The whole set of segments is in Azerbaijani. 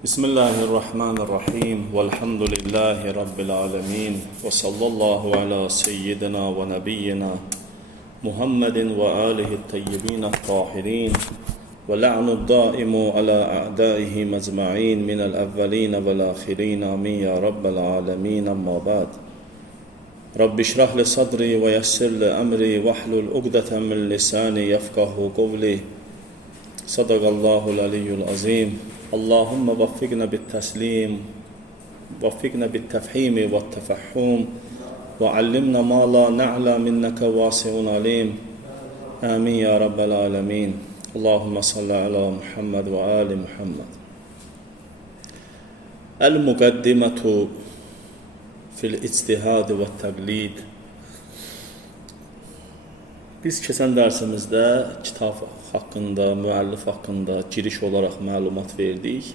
بسم الله الرحمن الرحيم والحمد لله رب العالمين وصلى الله على سيدنا ونبينا محمد وآله الطيبين الطاهرين ولعن الدائم على أعدائهم أجمعين من الأولين والآخرين آمين يا رب العالمين. أما بعد رب اشرح لي صدري ويسر لي أمري واحلل عقدة من لساني يفقهوا قولي. صدق الله العلي العظيم. اللهم وفقنا بالتسليم وفقنا بالتفهيم والتفحم وعلمنا ما لا نعلم إنك واسع عليم آمين يا رب العالمين. اللهم صل على محمد وآل محمد. المقدمة في الاجتهاد والتقليد. Biz keçən dərsimizdə kitab haqqında, müəllif haqqında giriş olaraq məlumat verdik.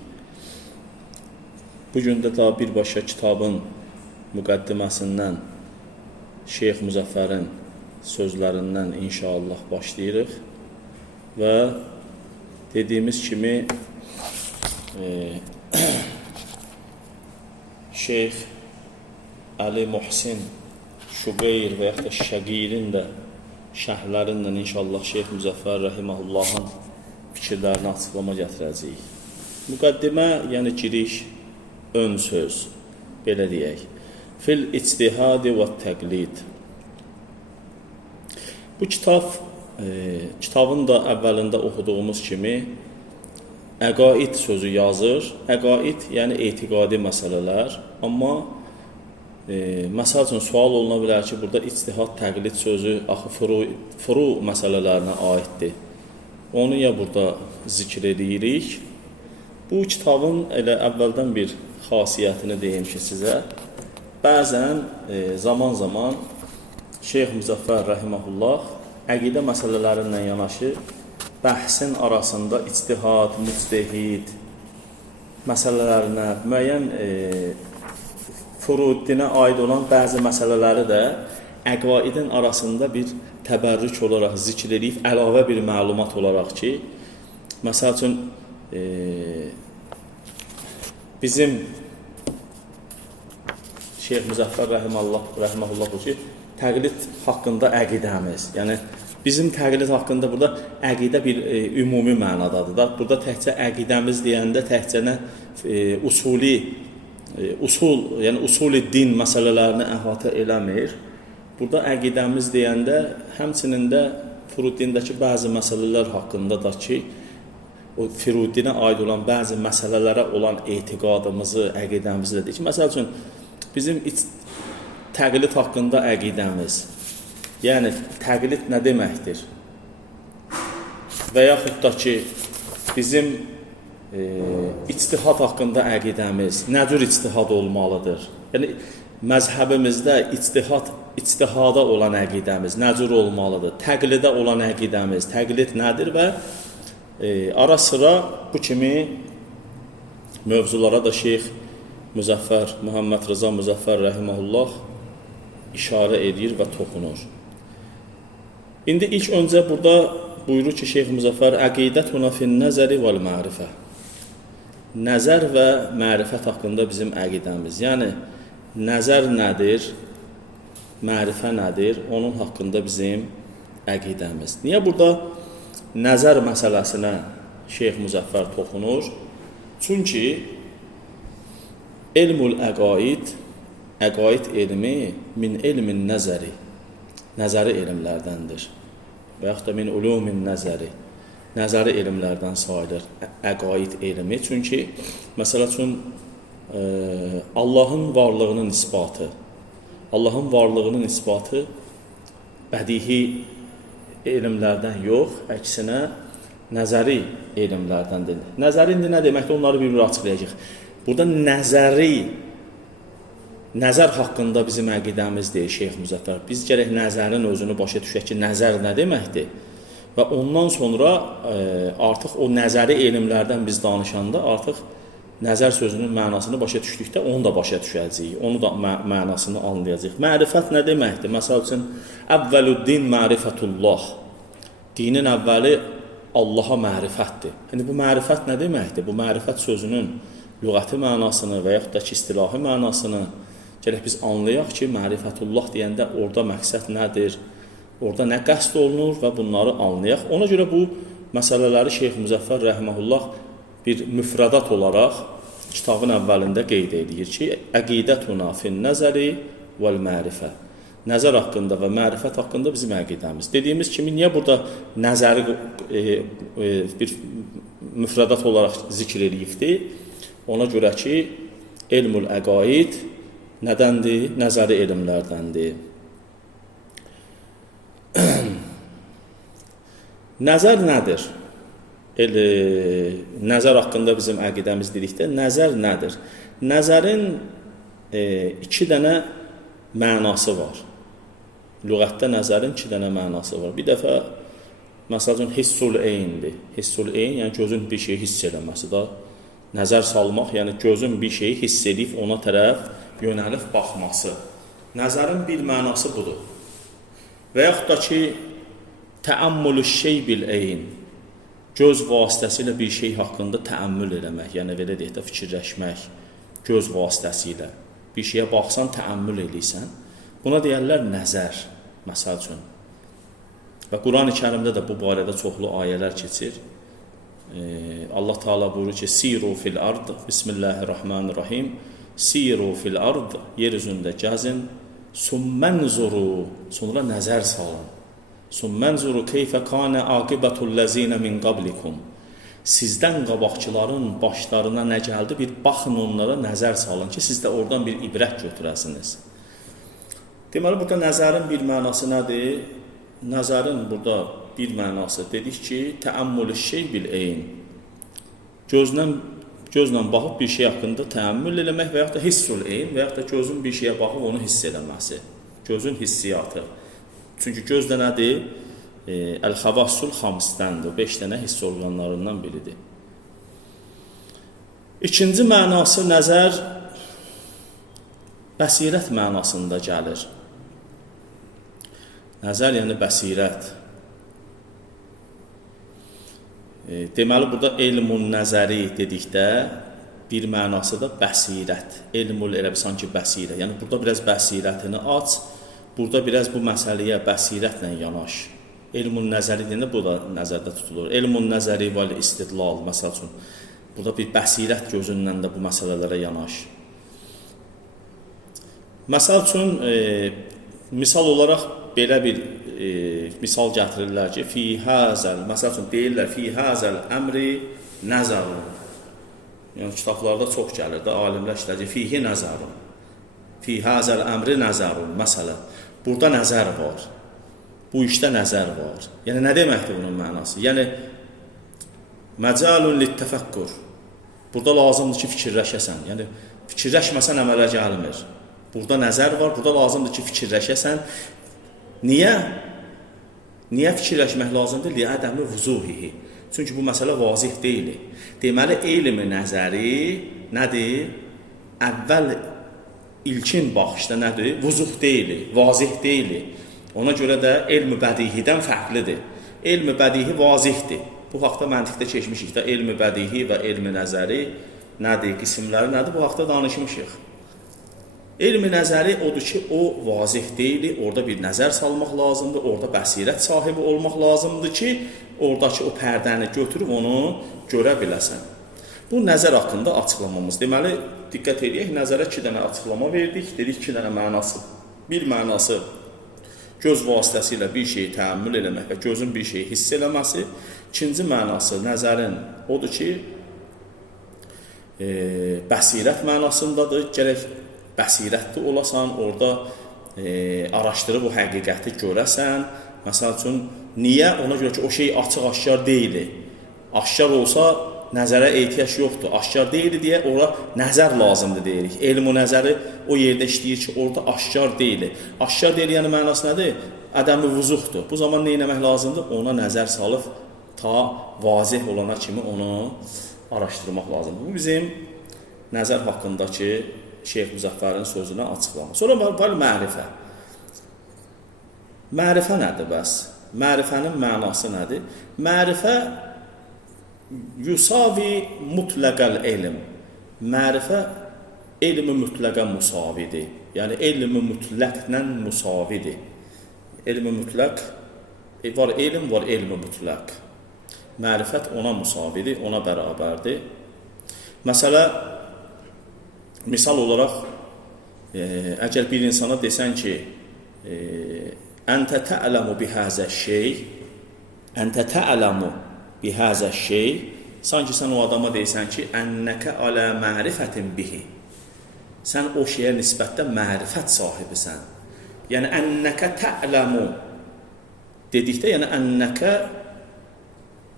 Bugün də daha birbaşa kitabın müqəddiməsindən, Şeyx Müzəffərin sözlərindən inşallah başlayırıq. Və dediyimiz kimi Şeyx Əli Muhsin Şüqeyr və yaxud da Şəqirin də şərhlərinlə inşallah Şeyx Müzəffər Rəhiməhullahın fikirlərini açıqlama gətirəcəyik. Müqəddimə, yəni giriş, ön söz, belə deyək. Fil ictihadi və təqlid. Bu kitabın da əvvəlində oxuduğumuz kimi əqaid sözü yazır. Əqaid, yəni etiqadi məsələlər. Amma məsəl üçün sual oluna bilər ki, burada ictihad, təqlid sözü axı furu məsələlərinə aiddir. Onu ya burada zikr edirik. Bu kitabın elə əvvəldən bir xasiyyətini deyim ki sizə. Bəzən zaman-zaman Şeyx Müzəffər Rəhiməhullah əqidə məsələlərindən yanaşı bəhsin arasında ictihad, müctehid məsələlərinə, müəyyən furuddinə aid olan bəzi məsələləri də əqaidin arasında bir təbərrük olaraq zikr edib, əlavə bir məlumat olaraq ki, məsəl üçün bizim Şeyx Müzəffər Rəhiməhullah bu ki, təqlid haqqında əqidəmiz, yəni bizim təqlid haqqında burada əqidə bir ümumi mənadadır da. Burada təkcə əqidəmiz deyəndə təkcə nə yəni usul-i din məsələlərini əhatə eləmir. Burada əqidəmiz deyəndə həmçinin də furuddindəki bəzi məsələlər haqqında da ki, o furuddinə aid olan bəzi məsələlərə olan etiqadımızı, əqidəmizi də deyik. Məsəl üçün, bizim təqlid haqqında əqidəmiz, yəni təqlid nə deməkdir? Və yaxud da ki, bizim ictihad haqqında əqidəmiz nə cür ictihad olmalıdır? Yəni məzhəbimizdə ictihada olan əqidəmiz nə cür olmalıdır? Təqlidə olan əqidəmiz, təqlid nədir və ara sıra bu kimi mövzulara da Şeyx Müzəffər, Muhammed Rıza Müzəffər Rəhiməhullah işarə edir və toxunur. İndi ilk öncə burada buyurur ki, Şeyx Müzəffər əqidətuna fin nəzəri vəl mərifə. Nəzər və mərifət haqqında bizim əqidəmiz. Yəni, nəzər nədir, mərifə nədir, onun haqqında bizim əqidəmiz. Niyə burada nəzər məsələsinə Şeyx Müzəffər toxunur? Çünki elmul əqaid, əqaid elmi min elmin nəzəri, nəzəri elmlərdəndir. Və yaxud da min ulumin nəzəri, nəzəri elmlərdən sayılır əqaid elmi. Çünki, məsələ üçün, Allahın varlığının isbatı bədihi elmlərdən yox, əksinə nəzəri elmlərdəndir. Nəzəri indi nə deməkdir? Onları bir-bir açıqlayacaq. Burada nəzər haqqında bizim əqidəmiz deyir Şeyx Müzəffər. Biz gərək nəzərin özünü başa düşək ki, nəzər nə deməkdir? Və ondan sonra artıq o nəzəri elmlərdən biz danışanda artıq nəzər sözünün mənasını başa düşdükdə onu da başa düşəcəyik, onu da mənasını anlayacaq. Mərifət nə deməkdir? Məsəl üçün, əvvəluddin mərifətullah. Dinin əvvəli Allaha mərifətdir. Yəni, bu mərifət nə deməkdir? Bu mərifət sözünün lüğəti mənasını və yaxud da ki, istilahi mənasını gələk biz anlayaq ki, mərifətullah deyəndə orada məqsəd nədir? Orada nə qəsd olunur və bunları anlayaq. Ona görə bu məsələləri Şeyx Müzəffər rəhməhullah bir müfrədat olaraq kitabın əvvəlində qeyd edir ki, əqidətuna fin nəzəri vəl mərifə. Nəzər haqqında və mərifət haqqında bizim əqidəmiz. Dediyimiz kimi, niyə burada nəzəri bir müfrədat olaraq zikr edibdir? Ona görə ki, elmül əqaid nədəndir? Nəzəri elmlərdəndir. Nəzər nədir? Nəzər haqqında bizim əqidəmiz dedikdə, nəzər nədir? Nəzərin iki dənə mənası var. Lüğətdə nəzərin iki dənə mənası var. Bir dəfə, məsələn, hissul eyndir. Hissul eyn, yəni gözün bir şeyi hiss eləməsi da. Nəzər salmaq, yəni gözün bir şeyi hiss edib ona tərəf yönəlib baxması. Nəzərin bir mənası budur. Və yaxud da ki, təəmmülü şey bil eyn. Göz vasitəsilə bir şey haqqında təəmmül eləmək, yəni belə deyək də fikirləşmək, göz vasitəsilə. Bir şeyə baxsan, təəmmül eləysən. Buna deyərlər nəzər, məsəl üçün. Və Quran-ı Kərimdə də bu barədə çoxlu ayələr keçir. Allah Teala buyurur ki, siru fil ard, Bismillahirrahmanirrahim, siru fil ard, yer üzündə gəzin, summənzuru, sonra nəzər salın. Summənzuru keyfə kanə aqibətullezine min qablikum. Sizdən qabaqçıların başlarına nə gəldi? Bir baxın onlara, nəzər salın ki, siz də oradan bir ibrət götürəsiniz. Deməli, burada nəzərin bir mənası nədir? Nəzərin burada bir mənası dedik ki, təəmmülü şey bil eyn. Gözlə baxıb bir şey haqqında təəmmül eləmək və yaxud da hissul eyn və yaxud da gözün bir şeyə baxıb onu hiss eləməsi. Gözün hissiyatı. Çünki göz də nədir? Əl-xavassul xamsdəndir. 5 dənə hiss orqanlarından biridir. İkinci mənası nəzər bəsirət mənasında gəlir. Nəzər yəni bəsirət. Deməli, burada elmun nəzəri dedikdə bir mənası da bəsirət. Elmul elə sanki bəsirət. Yəni, burada biraz bəsirətini aç, burada biraz bu məsələyə bəsirətlə yanaş. Elmun nəzəri deyəndə bu da nəzərdə tutulur. Elmun nəzəri və istidlal, məsəl üçün. Burada bir bəsirət gözündən də bu məsələlərə yanaş. Məsəl üçün, misal olaraq belə bir misal gətirirlər ki, fi həzəl, məsəl üçün deyirlər, fi həzəl əmri nəzərun. Yəni, kitablarda çox gəlir də, alimlər işləyir, fihi nəzərun. Fi həzəl əmri nəzərun, məsələn. Burada nəzər var. Bu işdə nəzər var. Yəni, nə deməkdir bunun mənası? Yəni, məcəlun littəfəkkur. Burada lazımdır ki, fikirləşəsən. Yəni, fikirləşməsən əmələ gəlmir. Burada nəzər var, burada lazımdır ki, fikirləşəsən. Niyə? Niyə fikirləşmək lazımdır? Liədəmi vuzuhihi. Çünki bu məsələ vazih deyil. Deməli, elmi nəzəri nədir? Əvvəl ilkin baxışda nədir? Vuzuh deyil, vazih deyil. Ona görə də elmi bədihidən fərqlidir. Elmi bədihi vazihdir. Bu haqda məntiqdə keçmişik də, elmi bədihi və elmi nəzəri nədir, qismləri nədir? Bu haqda danışmışıq. Elmi nəzəri odur ki, o vazih deyil, orada bir nəzər salmaq lazımdır, orada bəsirət sahibi olmaq lazımdır ki, oradakı o pərdəni götürüb onu görə biləsən. Bu nəzər haqqında açıqlamamız. Deməli, diqqət edək, nəzərə 2 dənə açıqlama verdik, dedik 2 dənə mənası. Bir mənası göz vasitəsilə bir şeyi təəmmül eləmək və gözün bir şeyi hiss eləməsi. İkinci mənası nəzərin odur ki, bəsirət mənasındadır, gərək bəsirətli olasan, orada araşdırıb o həqiqəti görəsən. Məsəl üçün, niyə? Ona görə ki, o şey açıq-aşkar deyil. Aşkar olsa, nəzərə ehtiyac yoxdur. Aşkar deyil deyə, ora nəzər lazımdır deyirik. Elm-i nəzəri o yerdə işləyir ki, orada aşkar deyil. Aşkar deyil, yəni mənası nədir? Ədəmi vuzuhdur. Bu zaman nə etmək lazımdır? Ona nəzər salıb, ta vazih olana kimi onu araşdırmaq lazımdır. Bu bizim nəzər haqqındakı Şeyx Müzəffərin sözünə açıqlama. Sonra var mərifə. Mərifə nədir bəs? mərifənin mənası nədir? Mərifə yusavi mutlaqal elm. Mərifə elmi mütləqə musavidir. Yəni elmi mütləqlə musavidir. Elmi mütləq var, elm var, elmi mütləq. Mərifət ona musavidir, ona bərabərdir. Məsələ, misal olaraq, əgər bir insana desən ki, əntə tə'ləmu bihəzə şey, əntə tə'ləmu bihəzə şey, sanki sən o adama deysən ki, ənnəkə alə mərifətin bihi. Sən o şeyə nisbətdə mərifət sahibisən. Yəni, ənnəkə tə'ləmu dedikdə, yəni ənnəkə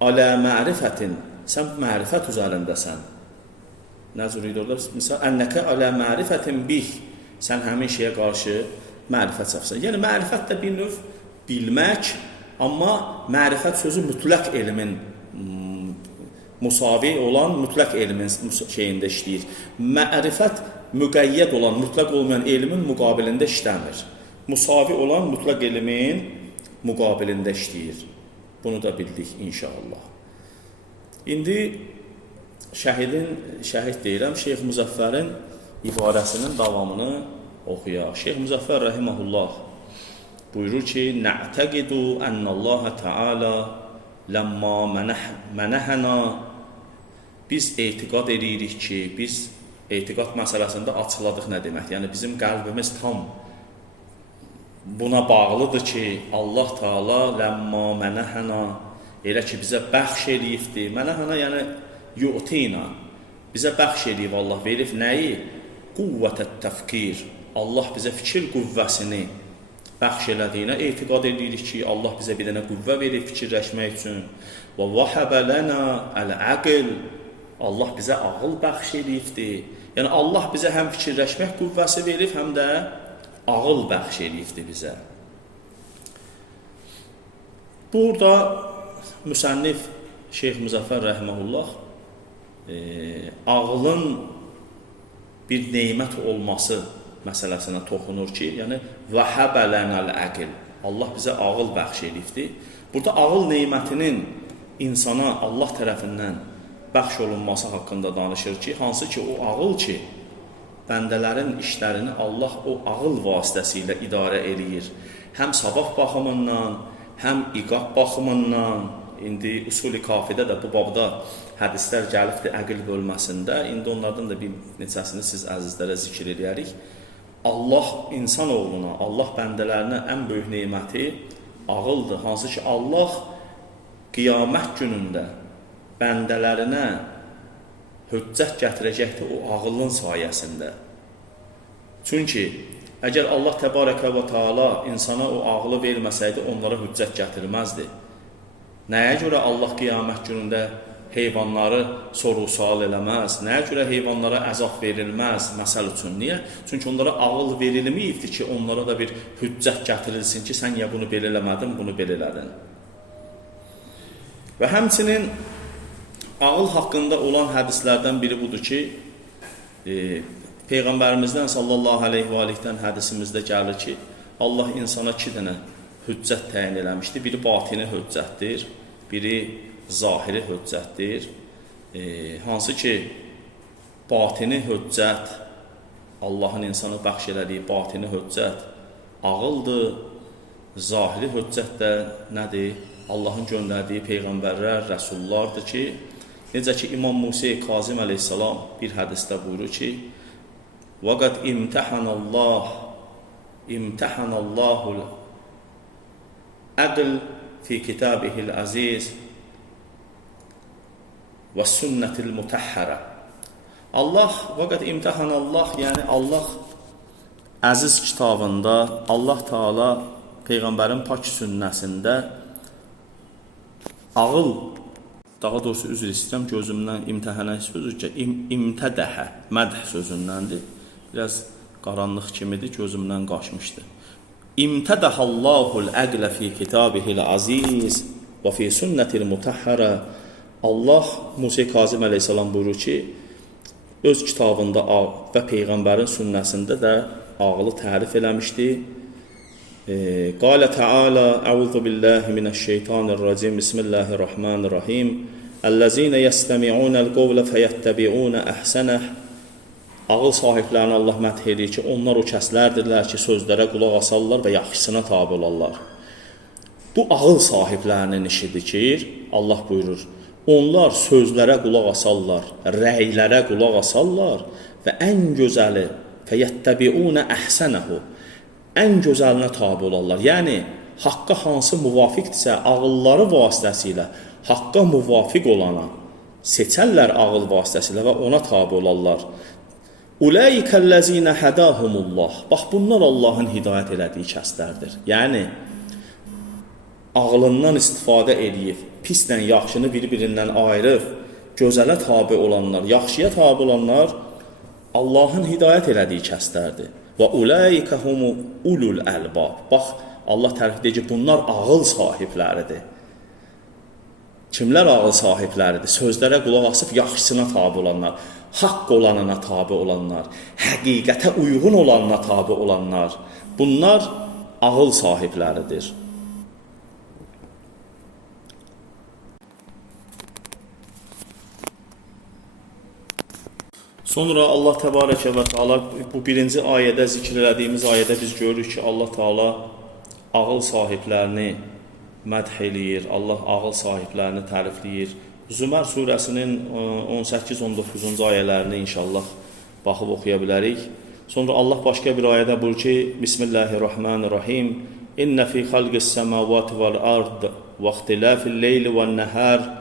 alə mərifətin, sən mərifət üzərindəsən. Nə cür idi orada? Misal, ənnəkə alə mərifətin bih, sən həmin şeyə qarşı mərifət sahibisən. Yəni, mərifət də bir növ bilmək, amma mərifət sözü mütləq elmin musavi olan mütləq elmin şeyində işləyir. Mərifət müqəyyəd olan, mütləq olmayan elmin müqabilində işləmir. Musavi olan mütləq elmin müqabilində işləyir. Bunu da bildik inşallah. İndi şəhid deyirəm, Şeyx Müzəffərin ibarəsinin davamını oxuyaq. Şeyx Müzəffər rəhiməhullah buyurur ki, Nə'təqidu ənəlləhə təalə ləmmə mənəhənə. Biz etiqad edirik ki, biz etiqad məsələsində açıqladıq nə demək? Yəni, bizim qəlbimiz tam buna bağlıdır ki, Allah Teala ləmmə mənəhənə, elə ki, bizə bəxş eləyibdir. Mənəhənə, yəni, yu'tina, bizə bəxş eləyib Allah, verib nəyi? Quvvətət təfkir. Allah bizə fikir qüvvəsini bəxş elədiyinə etiqad edirik ki, Allah bizə bir dənə qüvvə verib fikirləşmək üçün. Və vəhəbə lənə əl-əql. Allah bizə ağıl bəxş eləyibdir. Yəni, Allah bizə həm fikirləşmək qüvvəsi verib, həm də ağıl bəxş eləyibdir bizə. Burada müsənnif Şeyx Müzəffər rəhməhullah ağılın bir neymət olması məsələsinə toxunur ki, yəni vəhəbə lənəl əql. Allah bizə ağıl bəxş eləyibdir. Burada ağıl neymətinin insana Allah tərəfindən bəxş olunması haqqında danışır ki, hansı ki o ağıl ki, bəndələrin işlərini Allah o ağıl vasitəsilə idarə eləyir. Həm savab baxımından, həm iqab baxımından. İndi usul-i kafidə də bu babda hədislər gəlibdir əql bölməsində. İndi onlardan da bir neçəsini siz əzizlərə zikr edərik. Allah insanoğluna, Allah bəndələrinə ən böyük neyməti ağıldır. Hansı ki, Allah qiyamət günündə bəndələrinə hüccət gətirəcəkdir o ağılın sayəsində. Çünki əgər Allah təbarəkə və teala insana o ağılı verməsəydi, onlara hüccət gətirməzdi. Nəyə görə Allah qiyamət günündə heyvanları soru-sual eləməz? Nəyə görə heyvanlara əzab verilməz? Məsəl üçün, niyə? Çünki onlara ağıl verilməyibdir ki, onlara da bir hüccət gətirilsin ki, sən ya bunu belə eləmədin, bunu belə elədin. Və həmçinin ağıl haqqında olan hədislərdən biri budur ki, Peyğəmbərimizdən sallallahu aleyhi və aleyhdən hədisimizdə gəlir ki, Allah insana 2 dənə hüccət təyin eləmişdir. Biri batini hüccətdir, biri zahiri hüccətdir. Hansı ki, batini hüccət, Allahın insana bəxş elədiyi batini hüccət ağıldır. Zahiri hüccət də nədir? Allahın göndərdiyi peyğəmbərlər, rəsullardır ki, necə ki, İmam Musa Kazim əleyhissalam bir hədisdə buyurur ki, وَقَدْ اِمْتَحَنَ اللّٰهُ الْأَقْلِ فِي كِتَابِهِ الْعَزِيزِ وَالسُنَّةِ الْمُتَحَّرَةِ. Allah, vəqət imtihanallah, yəni Allah əziz kitabında, Allah Teala Peyğəmbərin pak sünnəsində ağıl, daha doğrusu üzr istəyirəm, gözümdən imtihana sözü ki, imtədəhə, mədh sözündəndir. Biraz qaranlıq kimidir, gözümdən qaçmışdı. İmtədəhəllahul əqlə fi kitabihil aziz və fi sünnətil mutahhara. Allah Musa Kazim əleyhissalam buyurur ki, öz kitabında və Peyğəmbərin sünnəsində də ağılı tərif eləmişdi Qalə Teala, Əuzu billahi minəşşeytanirracim, Bismillahirrahmanirrahim. Əl-ləzinə yəstəmi'unəl qovlə fəyəttəbi'unə əhsənəh. Ağıl sahiblərini Allah mədh edir ki, onlar o kəslərdirlər ki, sözlərə qulaq asarlar və yaxşısına tabi olarlar. Bu ağıl sahiblərinin işidir ki, Allah buyurur, onlar sözlərə qulaq asarlar, rəylərə qulaq asarlar və ən gözəli fəyəttəbi'unə əhsənəhu, ən gözəlinə tabi olarlar. Yəni, haqqa hansı müvafiqdirsə, ağılları vasitəsilə haqqa müvafiq olana seçərlər ağıl vasitəsilə və ona tabi olarlar. Ulaikəl-ləzinə hədahumullah. Bax, bunlar Allahın hidayət elədiyi kəslərdir. Yəni, ağlından istifadə edib, pislə yaxşını bir-birindən ayırıb, gözələ tabi olanlar, yaxşıya tabi olanlar Allahın hidayət elədiyi kəslərdir. Və ulaikə humu ulul əlbab. Bax, Allah tərif edir ki, bunlar ağıl sahibləridir. Kimlər ağıl sahibləridir? Sözlərə qulaq asıb yaxşısına tabi olanlar, haqq olanına tabi olanlar, həqiqətə uyğun olanına tabi olanlar. Bunlar ağıl sahibləridir. Sonra Allah Təbarəkə və Teala bu birinci ayədə, zikr elədiyimiz ayədə biz görürük ki, Allah Teala ağıl sahiblərini mədh eləyir, Allah ağıl sahiblərini tərifləyir. Zümər surəsinin 18-19-cu ayələrini inşallah baxıb oxuya bilərik. Sonra Allah başqa bir ayədə buyurur ki, Bismillahirrahmanirrahim. İnnə fi xalqis səmavati vəl ard və ixtilafil leyli vən nəhər.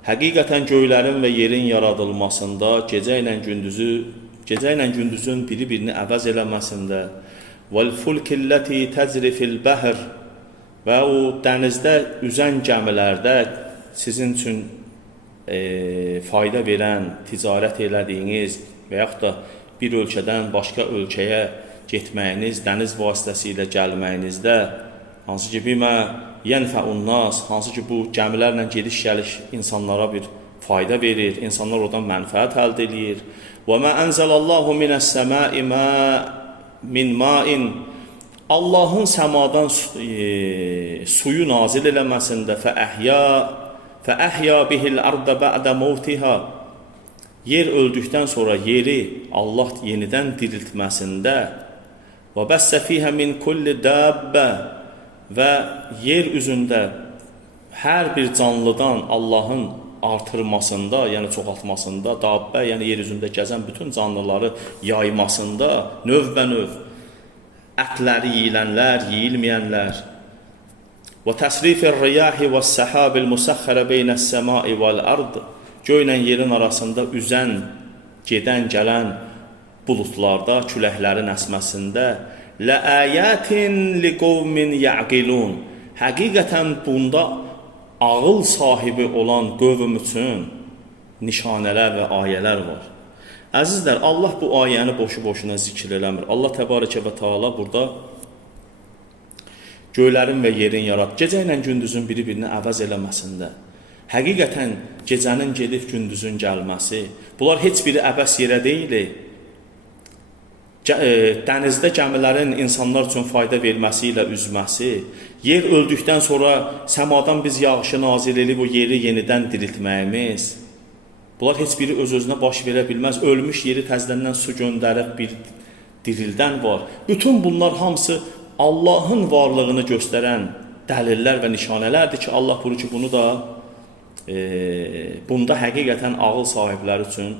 Həqiqətən göylərin və yerin yaradılmasında, gecə ilə gündüzün biri-birini əvəz eləməsində, vəl fulkilləti təcri fil bəhr, və o dənizdə üzən gəmilərdə sizin üçün fayda verən, ticarət elədiyiniz və yaxud da bir ölkədən başqa ölkəyə getməyiniz, dəniz vasitəsilə gəlməyinizdə, hansı ki, bimə yənfəunnas, hansı ki, bu gəmilərlə gediş-gəliş insanlara bir fayda verir, insanlar oradan mənfəət əldə edir. Və mə ənzəlallahu minəs-səmai min ma'in, Allahın səmadan suyu nazil eləməsində fəəhya bihil arda bə'də mevtiha, yer öldükdən sonra yeri Allah yenidən diriltməsində və bəssə fihə min kulli dəbbə, və yer üzündə hər bir canlıdan Allahın artırmasında, yəni çoxaltmasında, dabbə, yəni yer üzündə gəzən bütün canlıları yaymasında, növbə-növ, ətləri yiyilənlər, yiyilməyənlər. Və təsrifir riyahi və səhabil musəxxərə beynəs-səmai vəl-ard, göylə yerin arasında üzən, gedən, gələn bulutlarda, küləklərin əsməsində, لَآيَاتٍ لِقَوْمٍ يَعْقِلُونَ. Həqiqətən bunda ağıl sahibi olan qövm üçün nişanələr və ayələr var. Əzizlər, Allah bu ayəni boşu-boşuna zikr eləmir. Allah Təbarəkə və Teala burada göylərin və yerin yarat, gecə ilə gündüzün biri-birini əvəz eləməsində, həqiqətən gecənin gedib gündüzün gəlməsi, bunlar heç biri əbəs yerə deyil. Dənizdə gəmilərin insanlar üçün fayda verməsi ilə üzməsi, yer öldükdən sonra səmadan biz yağışı nazil edib o yeri yenidən diriltməyimiz, bunlar heç biri öz-özünə baş verə bilməz. Ölmüş yeri təzədən su göndərib bir dirildən var. Bütün bunlar hamısı Allahın varlığını göstərən dəlillər və nişanələrdir ki, Allah buyurur ki, bunu da bunda həqiqətən ağıl sahibləri üçün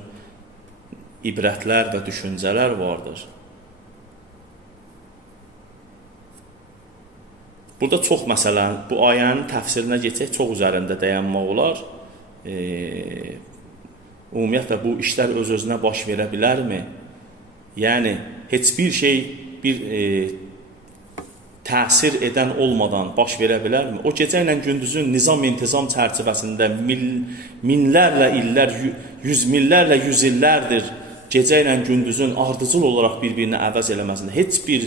ibrətlər və düşüncələr vardır. Burada çox məsələn, bu ayənin təfsirinə geçək, çox üzərində dayanmaq olar. Ümumiyyətlə, bu işlər öz-özünə baş verə bilərmi? Yəni, heç bir şey təsir edən olmadan baş verə bilərmi? O gecə ilə gündüzün nizam-intizam çərçivəsində minlərlə illər, yüz minlərlə yüz illərdir gecə ilə gündüzün ardıcıl olaraq bir-birini əvəz eləməsində, heç bir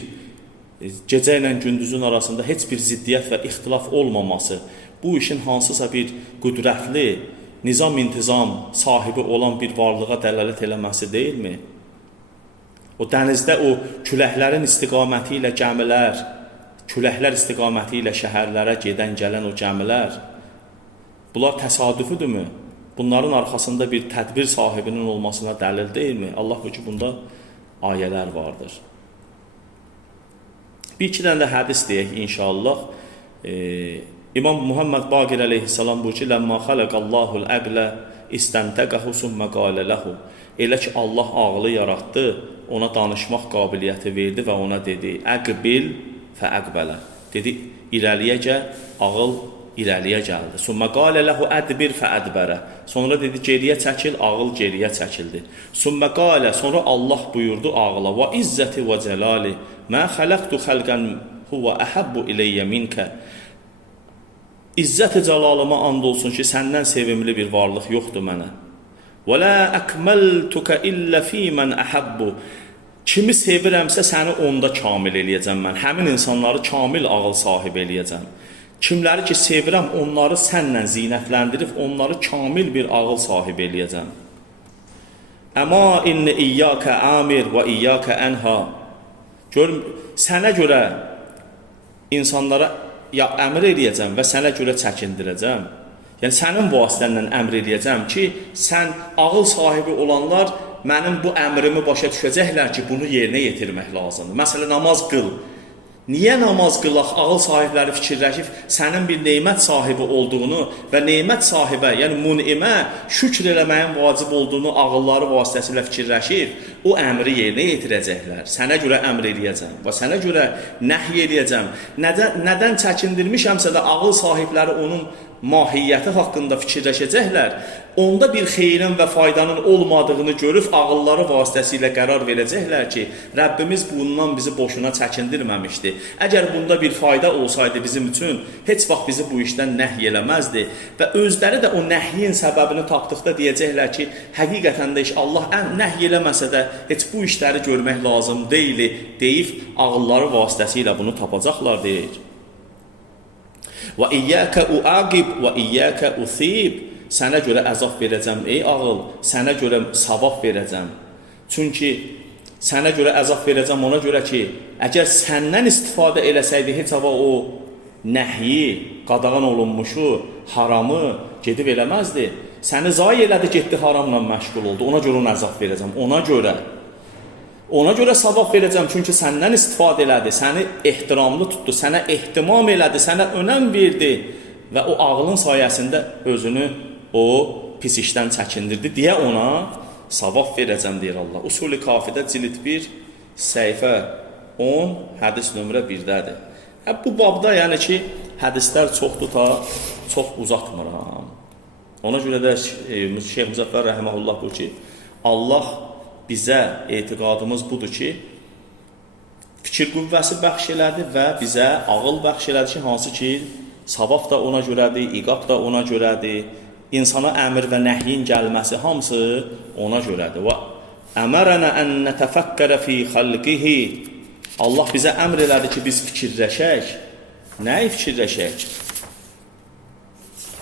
gecə ilə gündüzün arasında heç bir ziddiyyət və ixtilaf olmaması, bu işin hansısa bir qüdrətli, nizam-intizam sahibi olan bir varlığa dəlalət eləməsi deyilmi? O dənizdə o küləklərin istiqaməti ilə gəmilər küləklər istiqaməti ilə şəhərlərə gedən, gələn o gəmilər, bunlar təsadüfüdürmü? Bunların arxasında bir tədbir sahibinin olmasına dəlil deyilmi? Allah ki, bunda ayələr vardır. Bir iki dənə də hədis deyək inşallah. İmam Muhammed Baqir əleyhissalam buyurur ki, "Ləmmə xalaqallahul əqlə istəntəqəhu summa qalə lehu." Elə ki Allah ağlı yaratdı, ona danışmaq qabiliyyəti verdi və ona dedi: "Əqbil fə əqbələ." Dedi: "İrəliyə gəl." Ağıl irəliyə gəldi. Summa qalə lehu ədbir fə ədbərə. Sonra dedi: "Geriyə çəkil." Ağıl geriyə çəkildi. Summa qalə, sonra Allah buyurdu ağıla: "Və izzəti və cəlali mə xələqtu xəlqən huva əhəbbu ileyyə minkə." İzzət-i cəlalıma and olsun ki, səndən sevimli bir varlıq yoxdur mənə. Və la əkməltukə illə fīmən əhəbbu. Kimi sevirəmsə səni onda kamil eləyəcəm mən. Həmin insanları kamil ağıl sahibi eləyəcəm. Kimləri ki sevirəm, onları sənlə zinətləndirib, onları kamil bir ağıl sahibi eləyəcəm. Əma inni iyyəkə amir və iyyəkə ənha. Gör, sənə görə insanlara ya əmr eləyəcəm və sənə görə çəkindirəcəm. Yəni sənin vasitənlə əmr eləyəcəm ki, sən ağıl sahibi olanlar mənim bu əmrimi başa düşəcəklər ki, bunu yerinə yetirmək lazımdır. Məsələn, namaz qıl. Niyə namaz qılaq? Ağıl sahibləri fikirləşib sənin bir nemət sahibi olduğunu və nemət sahibə, yəni munimə şükr eləməyin vacib olduğunu ağılları vasitəsilə fikirləşib, o əmri yerinə yetirəcəklər. Sənə görə əmr eləyəcəm və sənə görə nəhy eləyəcəm. Nədən çəkindirmişəmsə də ağıl sahibləri onun mahiyyəti haqqında fikirləşəcəklər. Onda bir xeyrin və faydanın olmadığını görüb ağılları vasitəsilə qərar verəcəklər ki, Rəbbimiz bundan bizi boşuna çəkindirməmişdi. Əgər bunda bir fayda olsaydı bizim üçün, heç vaxt bizi bu işdən nəhy eləməzdi. Və özləri də o nəhyin səbəbini tapdıqda deyəcəklər ki, həqiqətən də Allah nəhy eləməsə də heç bu işləri görmək lazım deyil, deyib ağılları vasitəsilə bunu tapacaqlar deyir. Və iyyəkə uaqib və iyyəkə usib. Sənə görə əzab verəcəm ey ağıl, sənə görə savab verəcəm. Çünki sənə görə əzab verəcəm ona görə ki, əgər səndən istifadə eləsəydi heç hava o nəhyi, qadağan olunmuşu, haramı gedib eləməzdi. Səni zayi elədi, getdi haramla məşğul oldu. Ona görə ona əzab verəcəm. Ona görə savab verəcəm, çünki səndən istifadə elədi, səni ehtiramlı tutdu, sənə ehtimam elədi, sənə önəm verdi və o ağlın sayəsində özünü o pis işdən çəkindirdi deyə ona savab verəcəm deyir Allah. Usul-i Kafidə cilt 1, səhifə 10, hədis nömrə 1-dədir. Bu babda yəni ki, hədislər çoxdur ta, çox uzatmıram. Ona görə də Şeyx Müzəffər rəhməhullah buyur ki, Allah bizə etiqadımız budur ki, fikir qüvvəsi bəxş elədi və bizə ağıl bəxş elədi ki, hansı ki, savab da ona görədir, iqab da ona görədir, insana əmr və nəhyin gəlməsi hamısı ona görədir. Və əmərənə ən nətəfəkkərə fi xalqihi. Allah bizə əmr elədi ki, biz fikirləşək. Nəyi fikirləşək?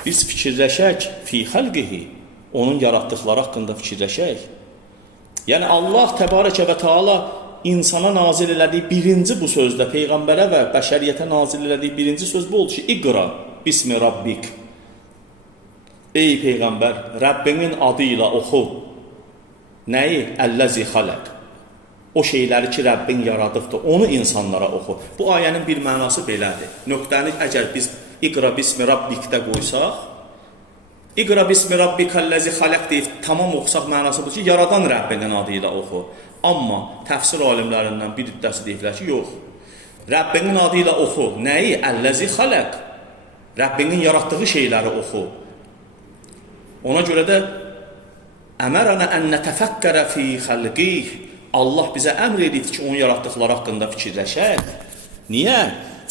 Biz fikirləşək fi xalqihi. Onun yaratdıqları haqqında fikirləşək. Yəni Allah təbarəkə və Teala insana nazil elədiyi birinci bu sözdə, Peyğəmbərə və bəşəriyyətə nazil elədiyi birinci söz bu oldu ki, İqra bismi Rabbik. Ey Peyğəmbər, Rəbbinin adı ilə oxu. Nəyi? Əlləzi xaləq. O şeyləri ki, Rəbbin yaradıbdır, onu insanlara oxu. Bu ayənin bir mənası belədir. Nöqtəni əgər biz İqra bismi Rabbikdə qoysaq, İqra bismi Rabbikəlləzi xaləq deyib tamam oxusaq mənası bu ki, yaradan Rəbbinin adı ilə oxu. Amma təfsir alimlərindən bir iddəsi deyirlər ki, yox. Rəbbinin adı ilə oxu. Nəyi? Əlləzi xaləq. Rəbbinin yaratdığı şeyləri oxu. Ona görə də əmərənə ən nətəfəkkərə fi xəlqih. Allah bizə əmr edib ki, onun yaratdıqları haqqında fikirləşək. Niyə?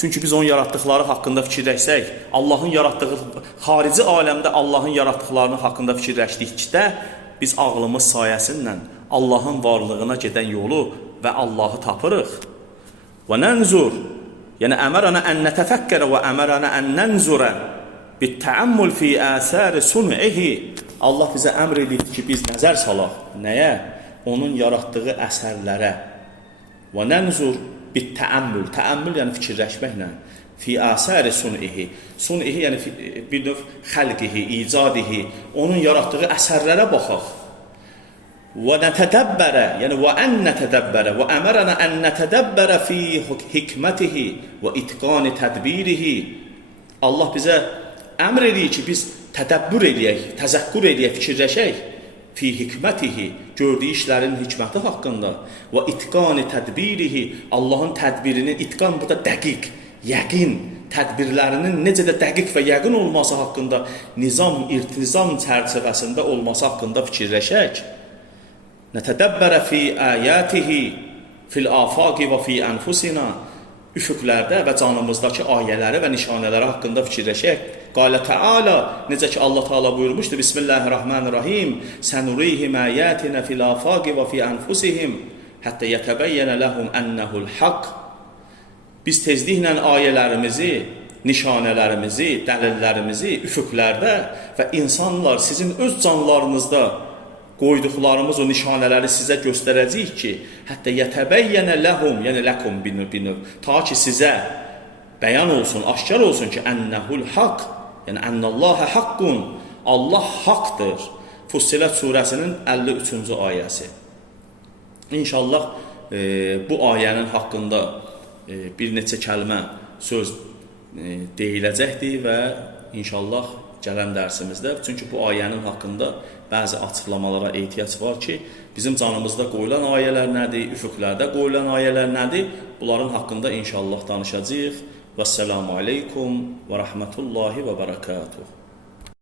Çünki biz onun yaratdıqları haqqında fikirləşsək, Allahın yaratdığı, xarici aləmdə Allahın yaratdıqlarının haqqında fikirləşdikdə, biz ağlımız sayəsindən Allahın varlığına gedən yolu və Allahı tapırıq. Və nənzur, yəni əmərənə ən nətəfəkkərə və əmərənə ən nənzurə bittəəmmül fi əsəri sun'ihi. Allah bizə əmr edib ki, biz nəzər salaq. Nəyə? Onun yaratdığı əsərlərə. Və nənzur bit təəmmül. Təəmmül yəni fikirləşməklə. Fi əsəri sunihi. Sunihi yəni bir növ xəlqihi, icadihi, onun yaratdığı əsərlərə baxaq. Və nətədəbbərə, yəni və ən nətədəbbərə və əmərənə ən nətədəbbərə fi hikmətihi və itqani tədbirihi. Allah bizə əmr edir ki, biz tədəbbür eləyək, təzəkkür eləyək, fikirləşək. Fi hikmətihi, gördüyü işlərin hikməti haqqında və itqani tədbirihi, Allahın tədbirinin, itqan burada dəqiq, yəqin, tədbirlərinin necə də dəqiq və yəqin olması haqqında, nizam, irtizam çərçivəsində olması haqqında fikirləşək. Nətədəbbərə fi əyətihi, fil afaqi və fi ənfusina, üfüqlərdə və canımızdakı ayələri və nişanələri haqqında fikirləşək. Qalə Teala, necə ki Allah Teala buyurmuşdu, Bismillahirrahmanirrahim, sənurihim əyətinə fil afaqi və fi ənfusihim, həttə yətəbəyyənə ləhum ənəhul haqq. Biz tezliklə ayələrimizi, nişanələrimizi, dəlillərimizi üfüqlərdə və insanlar sizin öz canlarınızda qoyduqlarımız o nişanələri sizə göstərəcəyik ki, hətta yətəbəyyənə ləhum, yəni ləkum binöv, ta ki sizə bəyan olsun, aşkar olsun ki, ennəhul haqq, yəni ennəlləhə haqqun, Allah haqdır. Fussilət surəsinin 53-cü ayəsi. İnşallah bu ayənin haqqında bir neçə kəlmə söz deyiləcəkdir və inşallah gələn dərsimizdə, çünki bu ayənin haqqında bəzi açıqlamalara ehtiyac var ki, bizim canımızda qoyulan ayələr nədir, üfüqlərdə qoyulan ayələr nədir, bunların haqqında inşallah danışacağıq. Vəssalamu aleykum və rəhmətullahi və bərəkatuhu.